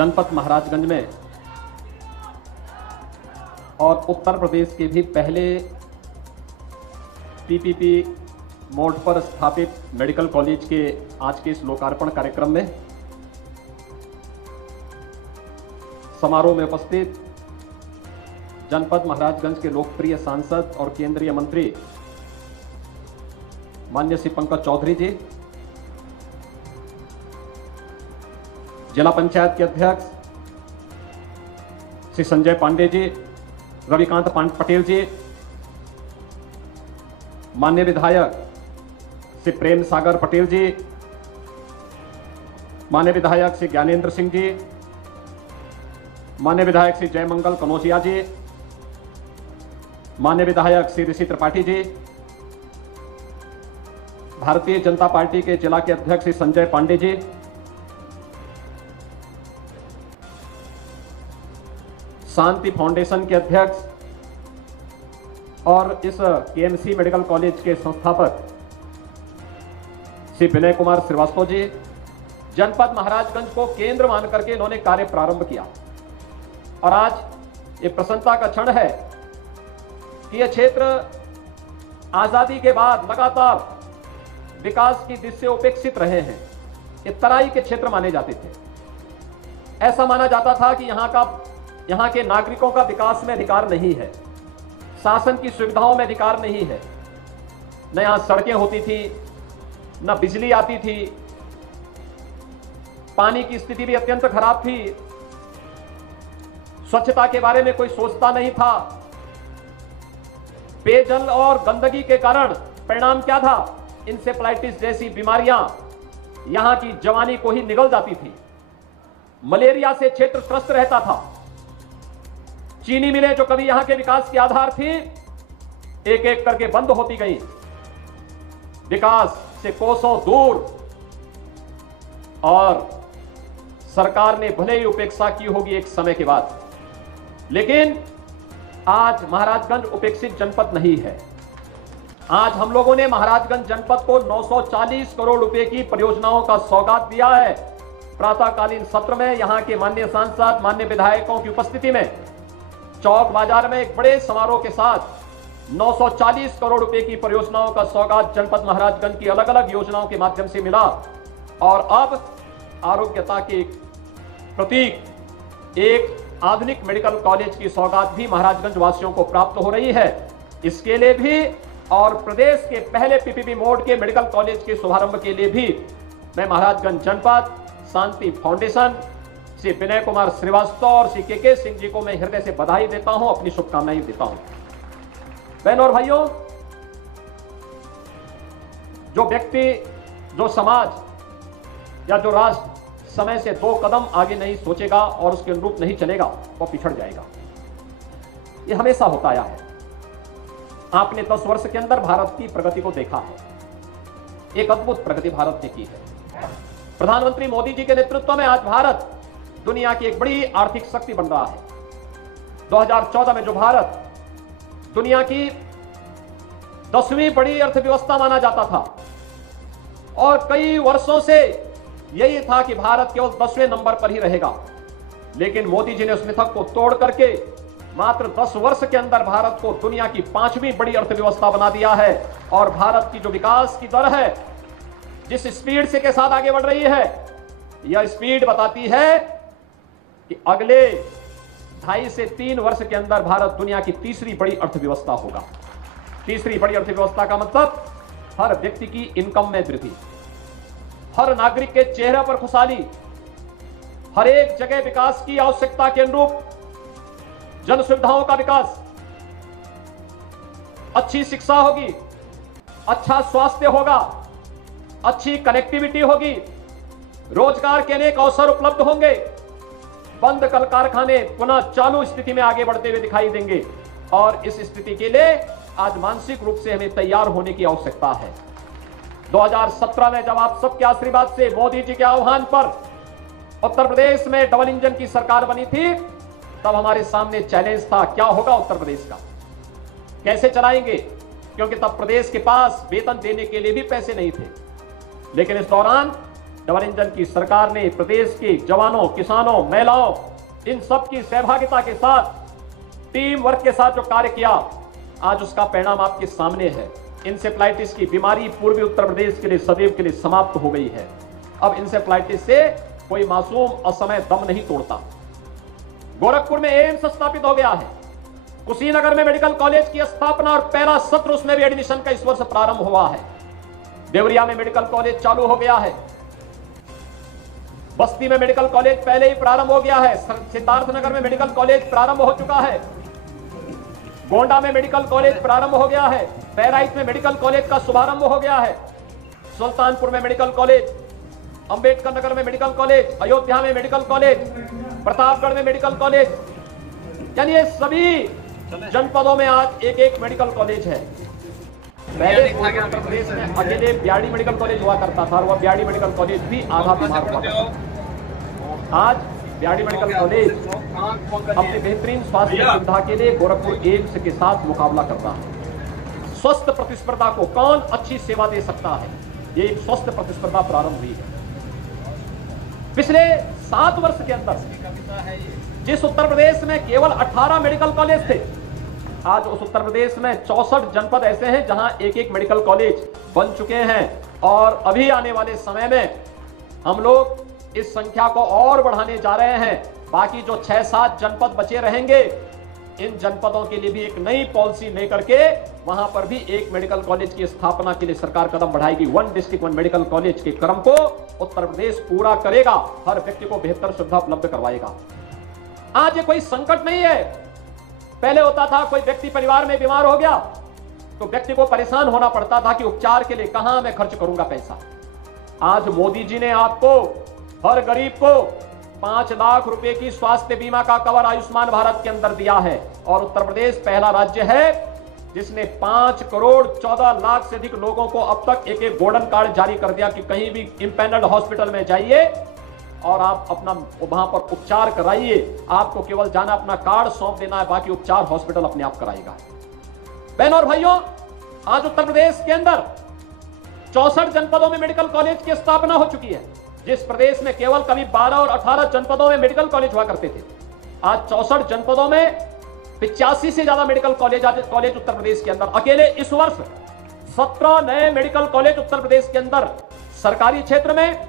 जनपद महाराजगंज में और उत्तर प्रदेश के भी पहले पीपीपी मोड पर स्थापित मेडिकल कॉलेज के आज के इस लोकार्पण कार्यक्रम में समारोह में उपस्थित जनपद महाराजगंज के लोकप्रिय सांसद और केंद्रीय मंत्री माननीय श्री पंकज चौधरी जी, जिला पंचायत के अध्यक्ष श्री संजय पांडे जी, रविकांत पटेल जी, माननीय विधायक श्री प्रेम सागर पटेल जी, माननीय विधायक श्री ज्ञानेंद्र सिंह जी, माननीय विधायक श्री जयमंगल कनौजिया जी, माननीय विधायक श्री ऋषि त्रिपाठी जी, भारतीय जनता पार्टी के जिला के अध्यक्ष श्री संजय पांडे जी, शांति फाउंडेशन के अध्यक्ष और इस केएमसी मेडिकल कॉलेज के संस्थापक श्री विनय कुमार श्रीवास्तव जी, जनपद महाराजगंज को केंद्र मान करके इन्होंने कार्य प्रारंभ किया और आज ये प्रसन्नता का क्षण है कि यह क्षेत्र आजादी के बाद लगातार विकास की दृष्टि से उपेक्षित रहे हैं। ये तराई के क्षेत्र माने जाते थे। ऐसा माना जाता था कि यहाँ के नागरिकों का विकास में अधिकार नहीं है, शासन की सुविधाओं में अधिकार नहीं है। न यहाँ सड़कें होती थी, न बिजली आती थी, पानी की स्थिति भी अत्यंत खराब थी, स्वच्छता के बारे में कोई सोचता नहीं था। पेयजल और गंदगी के कारण परिणाम क्या था? इंसेफ्लाइटिस जैसी बीमारियां यहां की जवानी को ही निगल जाती थी। मलेरिया से क्षेत्र त्रस्त रहता था। चीनी मिलें जो कभी यहां के विकास के आधार थी, एक एक करके बंद होती गई। विकास से कोसों दूर, और सरकार ने भले ही उपेक्षा की होगी एक समय के बाद, लेकिन आज महाराजगंज उपेक्षित जनपद नहीं है। आज हम लोगों ने महाराजगंज जनपद को 940 करोड़ रुपए की परियोजनाओं का सौगात दिया है। प्रातःकालीन सत्र में यहां के माननीय सांसद, माननीय विधायकों की उपस्थिति में चौक बाजार में एक बड़े समारोह के साथ 940 करोड़ रुपए की परियोजनाओं का सौगात जनपद महाराजगंज की अलग अलग योजनाओं के माध्यम से मिला। और अब आरोग्यता के प्रतीक एक आधुनिक मेडिकल कॉलेज की सौगात भी महाराजगंज वासियों को प्राप्त हो रही है। इसके लिए भी और प्रदेश के पहले पीपीपी मोड के मेडिकल कॉलेज के शुभारंभ के लिए भी मैं महाराजगंज जनपद शांति फाउंडेशन श्री विनय कुमार श्रीवास्तव और श्री के सिंह जी को मैं हृदय से बधाई देता हूं, अपनी शुभकामनाएं देता हूं। बहनों और भाइयों, जो व्यक्ति, जो समाज या जो राष्ट्र समय से 2 कदम आगे नहीं सोचेगा और उसके अनुरूप नहीं चलेगा, वो पिछड़ जाएगा। यह हमेशा होता आया है। आपने 10 वर्ष के अंदर भारत की प्रगति को देखा है। एक अद्भुत प्रगति भारत ने की है। प्रधानमंत्री मोदी जी के नेतृत्व में आज भारत दुनिया की एक बड़ी आर्थिक शक्ति बन रहा है। 2014 में जो भारत दुनिया की 10वीं बड़ी अर्थव्यवस्था माना जाता था, और कई वर्षों से यही था कि भारत केवल 10वें नंबर पर ही रहेगा, लेकिन मोदी जी ने उस मिथक को तोड़ करके मात्र 10 वर्ष के अंदर भारत को दुनिया की 5वीं बड़ी अर्थव्यवस्था बना दिया है। और भारत की जो विकास की दर है, जिस स्पीड से के साथ आगे बढ़ रही है, यह स्पीड बताती है कि अगले 2.5 से 3 वर्ष के अंदर भारत दुनिया की 3री बड़ी अर्थव्यवस्था होगा। 3री बड़ी अर्थव्यवस्था का मतलब हर व्यक्ति की इनकम में वृद्धि, हर नागरिक के चेहरे पर खुशहाली, हर एक जगह विकास की आवश्यकता के अनुरूप जन सुविधाओं का विकास, अच्छी शिक्षा होगी, अच्छा स्वास्थ्य होगा, अच्छी कनेक्टिविटी होगी, रोजगार के अनेक अवसर उपलब्ध होंगे, बंद कल कारखाने पुनः चालू स्थिति में आगे बढ़ते हुए दिखाई देंगे। और इस स्थिति के लिए आज मानसिक रूप से हमें तैयार होने की आवश्यकता है। 2017 में जब आप सबके आशीर्वाद से मोदी जी के आह्वान पर उत्तर प्रदेश में डबल इंजन की सरकार बनी थी, तब हमारे सामने चैलेंज था, क्या होगा उत्तर प्रदेश का, कैसे चलाएंगे, क्योंकि तब प्रदेश के पास वेतन देने के लिए भी पैसे नहीं थे। लेकिन इस दौरान डबल इंजन की सरकार ने प्रदेश के जवानों, किसानों, महिलाओं, इन सब की सहभागिता के साथ, टीम वर्क के साथ जो कार्य किया, आज उसका परिणाम आपके सामने है। इंसेफ्लाइटिस की बीमारी पूर्वी उत्तर प्रदेश के लिए सदैव के लिए समाप्त हो गई है। अब इंसेफ्लाइटिस से कोई मासूम असमय दम नहीं तोड़ता। गोरखपुर में एम्स स्थापित हो गया है। कुशीनगर में मेडिकल कॉलेज की स्थापना और पहला सत्र उसमें भी एडमिशन का इस वर्ष प्रारंभ हुआ है। देवरिया में मेडिकल कॉलेज चालू हो गया है। बस्ती में मेडिकल कॉलेज पहले ही प्रारंभ हो गया है। सिद्धार्थनगर में मेडिकल कॉलेज प्रारंभ हो चुका है। गोंडा में मेडिकल कॉलेज प्रारंभ हो गया है। बहराइच में मेडिकल कॉलेज का शुभारंभ हो गया है। सुल्तानपुर में मेडिकल कॉलेज, अंबेडकर नगर में मेडिकल कॉलेज, अयोध्या में मेडिकल कॉलेज, प्रतापगढ़ में मेडिकल कॉलेज, यानी ये सभी जनपदों में आज एक एक मेडिकल कॉलेज है। पहले उत्तर प्रदेश में अकेले ब्याड़ी मेडिकल कॉलेज हुआ करता था और वह ब्याड़ी मेडिकल कॉलेज भी आधा बीमार हुआ करता था। आज ब्याड़ी मेडिकल कॉलेज अपनी बेहतरीन स्वास्थ्य सुविधा के लिए गोरखपुर एम्स के साथ मुकाबला करता है। स्वस्थ प्रतिस्पर्धा को कौन अच्छी सेवा दे सकता है, ये एक स्वस्थ प्रतिस्पर्धा प्रारंभ हुई है। पिछले 7 वर्ष के अंदर जिस उत्तर प्रदेश में केवल 18 मेडिकल कॉलेज थे, आज उस उत्तर प्रदेश में 64 जनपद ऐसे हैं जहां एक एक मेडिकल कॉलेज बन चुके हैं। और अभी आने वाले समय में हम लोग इस संख्या को और बढ़ाने जा रहे हैं। बाकी जो 6-7 जनपद बचे रहेंगे, इन जनपदों के लिए भी एक नई पॉलिसी लेकर के वहां पर भी एक मेडिकल कॉलेज की स्थापना के लिए सरकार कदम बढ़ाएगी। 1 डिस्ट्रिक्ट 1 मेडिकल कॉलेज के क्रम को उत्तर प्रदेश पूरा करेगा, हर व्यक्ति को बेहतर सुविधा उपलब्ध करवाएगा। आज ये कोई संकट नहीं है। पहले होता था कोई व्यक्ति परिवार में बीमार हो गया तो व्यक्ति को परेशान होना पड़ता था कि उपचार के लिए कहां मैं खर्च करूंगा पैसा। आज मोदी जी ने आपको, हर गरीब को 5 लाख रुपए की स्वास्थ्य बीमा का कवर आयुष्मान भारत के अंदर दिया है। और उत्तर प्रदेश पहला राज्य है जिसने 5 करोड़ 14 लाख से अधिक लोगों को अब तक एक एक गोल्डन कार्ड जारी कर दिया कि कहीं भी इंपैनल्ड हॉस्पिटल में जाइए और आप अपना वहां पर उपचार कराइए। आपको केवल जाना, अपना कार्ड सौंप देना है, बाकी उपचार हॉस्पिटल अपने आप कराएगा। बहनों और भाइयों, आज उत्तर प्रदेश के अंदर 64 जनपदों में मेडिकल कॉलेज की स्थापना हो चुकी है। जिस प्रदेश में केवल कभी 12 और 18 जनपदों में मेडिकल कॉलेज हुआ करते थे, आज 64 जनपदों में 85 से ज्यादा मेडिकल कॉलेज उत्तर प्रदेश के अंदर। अकेले इस वर्ष 17 नए मेडिकल कॉलेज उत्तर प्रदेश के अंदर, सरकारी क्षेत्र में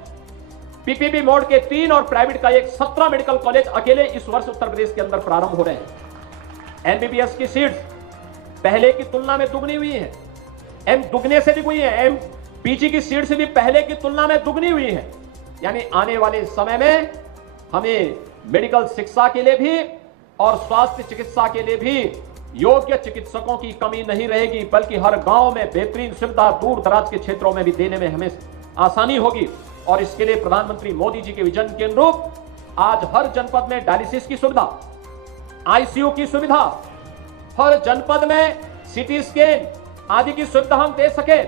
पीपीपी मोड के 3 और प्राइवेट का एक 17 मेडिकल कॉलेज अकेले इस वर्ष उत्तर प्रदेश के अंदर प्रारंभ हो रहे हैं। एमबीबीएस की सीट्स पहले की तुलना में दुगनी हुई है, दुगने से भी हुई है। पीजी की सीट्स भी पहले की तुलना में दुगनी हुई है। यानी आने वाले समय में हमें मेडिकल शिक्षा के लिए भी और स्वास्थ्य चिकित्सा के लिए भी योग्य चिकित्सकों की कमी नहीं रहेगी, बल्कि हर गांव में बेहतरीन सुविधा दूर दराज के क्षेत्रों में भी देने में हमें आसानी होगी। और इसके लिए प्रधानमंत्री मोदी जी के विजन के अनुरूप आज हर जनपद में डायलिसिस की सुविधा, आईसीयू की सुविधा, हर जनपद में सीटी स्कैन आदि की सुविधा हम दे सके,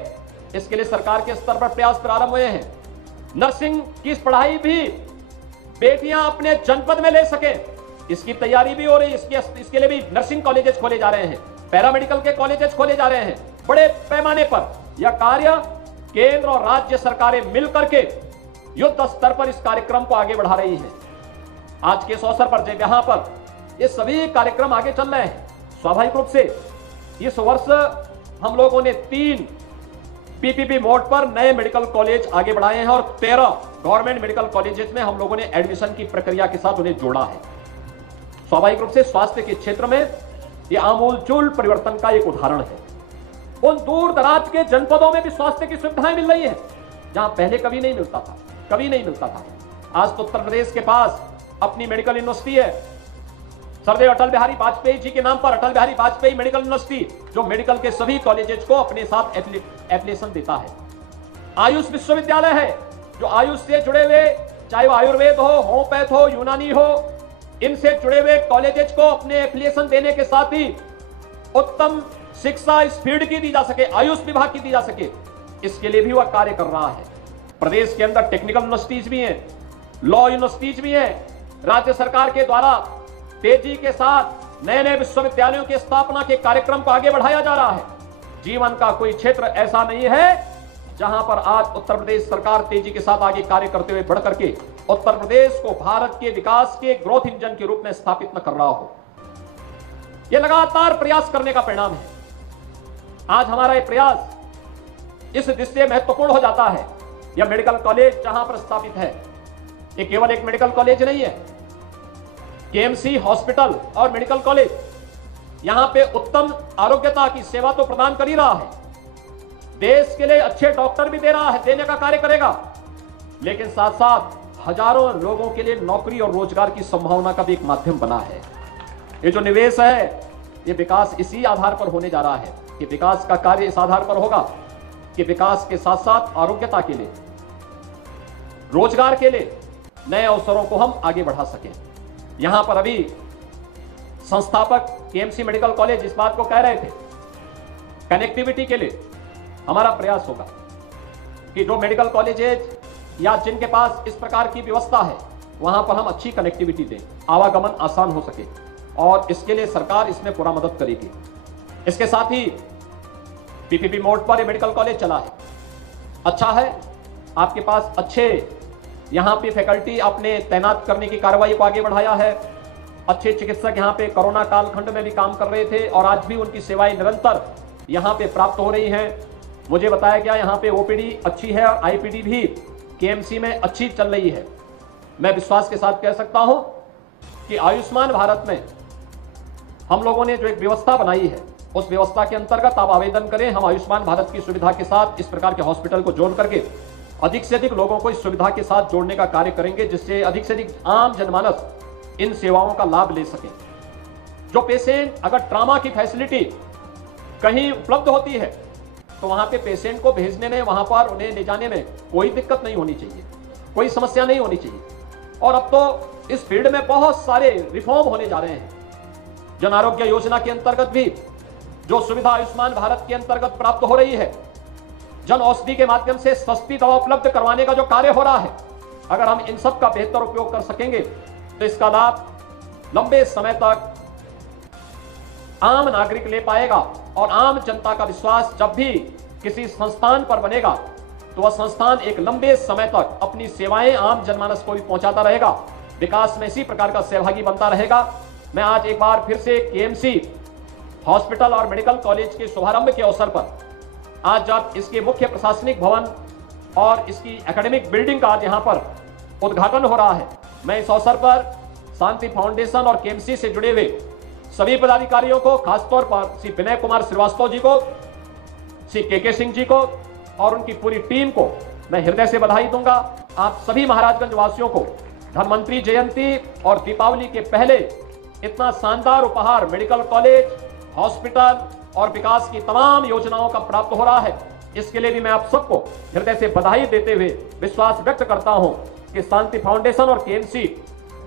इसके लिए सरकार के स्तर पर प्रयास प्रारंभ हुए हैं। नर्सिंग की पढ़ाई भी बेटियां अपने जनपद में ले सके, इसकी तैयारी भी हो रही है। इसके लिए भी नर्सिंग कॉलेजेस खोले जा रहे हैं, पैरामेडिकल के कॉलेजेस खोले जा रहे हैं। बड़े पैमाने पर यह कार्य केंद्र और राज्य सरकारें मिलकर के युद्ध स्तर पर इस कार्यक्रम को आगे बढ़ा रही हैं। आज के इस अवसर पर जब यहां पर ये सभी कार्यक्रम आगे चल रहे हैं, स्वाभाविक रूप से इस वर्ष हम लोगों ने 3 पीपीपी मोड पर नए मेडिकल कॉलेज आगे बढ़ाए हैं और 13 गवर्नमेंट मेडिकल कॉलेजेस में हम लोगों ने एडमिशन की प्रक्रिया के साथ उन्हें जोड़ा है। स्वाभाविक रूप से स्वास्थ्य के क्षेत्र में यह आमूलचूल परिवर्तन का एक उदाहरण है। उन दूर दराज के जनपदों में भी स्वास्थ्य की सुविधाएं मिल रही है जहां पहले कभी नहीं मिलता था। आज तो उत्तर प्रदेश के पास अपनी मेडिकल यूनिवर्सिटी है। सरदेव अटल बिहारी वाजपेयी जी के नाम पर अटल बिहारी वाजपेयी मेडिकल यूनिवर्सिटी, जो मेडिकल के सभी कॉलेजेस को अपने साथ एफिलिएशन देता है। आयुष विश्वविद्यालय है, जो आयुष से जुड़े हुए, चाहे वो आयुर्वेद हो, होम्योपैथ हो, यूनानी हो, इनसे जुड़े हुए कॉलेजेस को अपने एफिलिएशन देने के साथ ही उत्तम शिक्षा इस फील्ड की दी जा सके, आयुष विभाग की दी जा सके, इसके लिए भी वह कार्य कर रहा है। प्रदेश के अंदर टेक्निकल यूनिवर्सिटीज भी हैं, लॉ यूनिवर्सिटीज भी हैं। राज्य सरकार के द्वारा तेजी के साथ नए नए विश्वविद्यालयों की स्थापना के कार्यक्रम को आगे बढ़ाया जा रहा है। जीवन का कोई क्षेत्र ऐसा नहीं है जहां पर आज उत्तर प्रदेश सरकार तेजी के साथ आगे कार्य करते हुए बढ़ करके उत्तर प्रदेश को भारत के विकास के ग्रोथ इंजन के रूप में स्थापित न कर रहा हो। यह लगातार प्रयास करने का परिणाम है। आज हमारा यह प्रयास इस दृष्टि से महत्वपूर्ण हो जाता है। यह मेडिकल कॉलेज जहां पर स्थापित है, यह केवल एक मेडिकल कॉलेज नहीं है, केएमसी हॉस्पिटल और मेडिकल कॉलेज यहां पे उत्तम आरोग्यता की सेवा तो प्रदान कर ही रहा है, देश के लिए अच्छे डॉक्टर भी दे रहा है, देने का कार्य करेगा, लेकिन साथ साथ हजारों लोगों के लिए नौकरी और रोजगार की संभावना का भी एक माध्यम बना है। ये जो निवेश है, ये विकास इसी आधार पर होने जा रहा है कि विकास का कार्य इस आधार पर होगा कि विकास के साथ साथ आरोग्यता के लिए, रोजगार के लिए नए अवसरों को हम आगे बढ़ा सकें। यहां पर अभी संस्थापक केएमसी मेडिकल कॉलेज इस बात को कह रहे थे, कनेक्टिविटी के लिए हमारा प्रयास होगा कि जो मेडिकल कॉलेजेज या जिनके पास इस प्रकार की व्यवस्था है वहां पर हम अच्छी कनेक्टिविटी दें, आवागमन आसान हो सके, और इसके लिए सरकार इसमें पूरा मदद करेगी। इसके साथ ही पीपीपी मोड पर ये मेडिकल कॉलेज चला है, अच्छा है, आपके पास अच्छे यहां पे फैकल्टी आपने तैनात करने की कार्रवाई को आगे बढ़ाया है। अच्छे चिकित्सक यहां पे कोरोना कालखंड में भी काम कर रहे थे और आज भी उनकी सेवाएं निरंतर यहां पे प्राप्त हो रही हैं। मुझे बताया गया यहां पे ओपीडी अच्छी है और आईपीडी भी केएमसी में अच्छी चल रही है। मैं विश्वास के साथ कह सकता हूं कि आयुष्मान भारत में हम लोगों ने जो एक व्यवस्था बनाई है, उस व्यवस्था के अंतर्गत आप आवेदन करें, हम आयुष्मान भारत की सुविधा के साथ इस प्रकार के हॉस्पिटल को जोड़ करके अधिक से अधिक लोगों को इस सुविधा के साथ जोड़ने का कार्य करेंगे, जिससे अधिक से अधिक आम जनमानस इन सेवाओं का लाभ ले सके। जो पेशेंट अगर ट्रामा की फैसिलिटी कहीं उपलब्ध होती है तो वहां पे पेशेंट को भेजने में, वहां पर उन्हें ले जाने में कोई दिक्कत नहीं होनी चाहिए, कोई समस्या नहीं होनी चाहिए। और अब तो इस फील्ड में बहुत सारे रिफॉर्म होने जा रहे हैं। जन आरोग्य योजना के अंतर्गत भी जो सुविधा आयुष्मान भारत के अंतर्गत प्राप्त हो रही है, जन औषधि के माध्यम से सस्ती दवा उपलब्ध करवाने का जो कार्य हो रहा है, अगर हम इन सब का बेहतर उपयोग कर सकेंगे तो इसका लाभ लंबे समय तक आम नागरिक ले पाएगा। और आम जनता का विश्वास जब भी किसी संस्थान पर बनेगा तो वह संस्थान एक लंबे समय तक अपनी सेवाएं आम जनमानस को भी पहुंचाता रहेगा, विकास में इसी प्रकार का सहभागी बनता रहेगा। मैं आज एक बार फिर से केएमसी हॉस्पिटल और मेडिकल कॉलेज के शुभारंभ के अवसर पर, आज जब इसके मुख्य प्रशासनिक भवन और इसकी एकेडमिक बिल्डिंग का आज यहां पर उद्घाटन हो रहा है, मैं इस अवसर पर शांति फाउंडेशन और केएमसी से जुड़े हुए सभी पदाधिकारियों को, खासतौर पर श्री विनय कुमार श्रीवास्तव जी को, श्री के सिंह जी को और उनकी पूरी टीम को मैं हृदय से बधाई दूंगा। आप सभी महाराजगंज वासियों को धनवंतरी जयंती और दीपावली के पहले इतना शानदार उपहार मेडिकल कॉलेज, हॉस्पिटल और विकास की तमाम योजनाओं का प्राप्त हो रहा है। इसके लिए भी मैं आप सबको हृदय से बधाई देते हुए विश्वास व्यक्त करता हूं कि शांति फाउंडेशन और केएमसी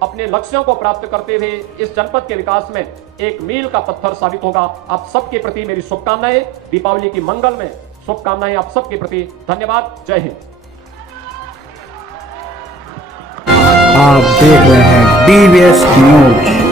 अपने लक्ष्यों को प्राप्त करते हुए इस जनपद के विकास में एक मील का पत्थर साबित होगा। आप सबके प्रति मेरी शुभकामनाएं, दीपावली की मंगल में शुभकामनाएं आप सबके प्रति। धन्यवाद। जय हिंद। आप देख रहे हैं डीवीएस न्यूज।